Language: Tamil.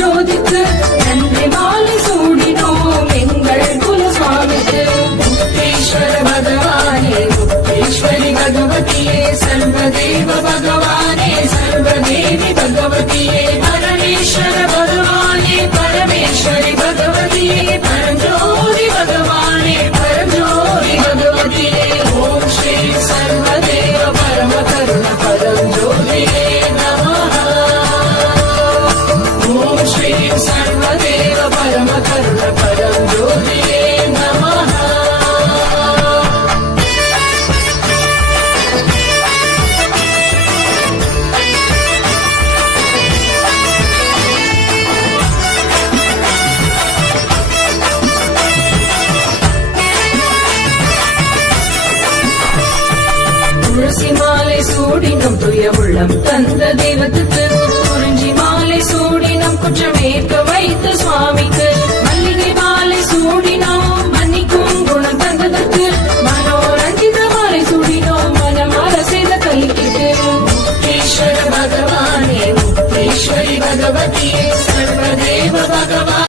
ஜோதித்து நன்றி மாலை சூடினோம் எங்கள் குலசுவாமிக்கு. முக்தேஸ்வர பகவானே முக்தேஸ்வரி பகவதியே சர்வதேவ பகவானே சர்வதேவி பகவதியே பரமேஸ்வர பகவானே பரமேஸ்வரி பகவதியே பரஞ்சோதி பகவானே பரஞ்சோதி பகவதியே ஓம் ஸ்ரீ சர்வதேவ பரம கருண பரஞ்சோதியே நமः. ஓம் ஸ்ரீ சர்வதேவ பரம கருண பரஞ்சோதியே நமः. துளசி மாலை சூடினம் துய உள்ளம் தந்த தெய்வத்துக்கு. குறிஞ்சி மாலை சூடினம் குற்றமேற்க வைத்த சுவாமிக்கு. மல்லிகை மாலை சூடினோம் மன்னிக்கும் குணம் தந்ததற்கு. மனோரஞ்சித மாலை சூடினோம் மனமாற செய்த கல்லிக்கு. முக்தேஸ்வர பகவானே முக்தேஸ்வரி பகவதியே சர்வதேவ பகவான்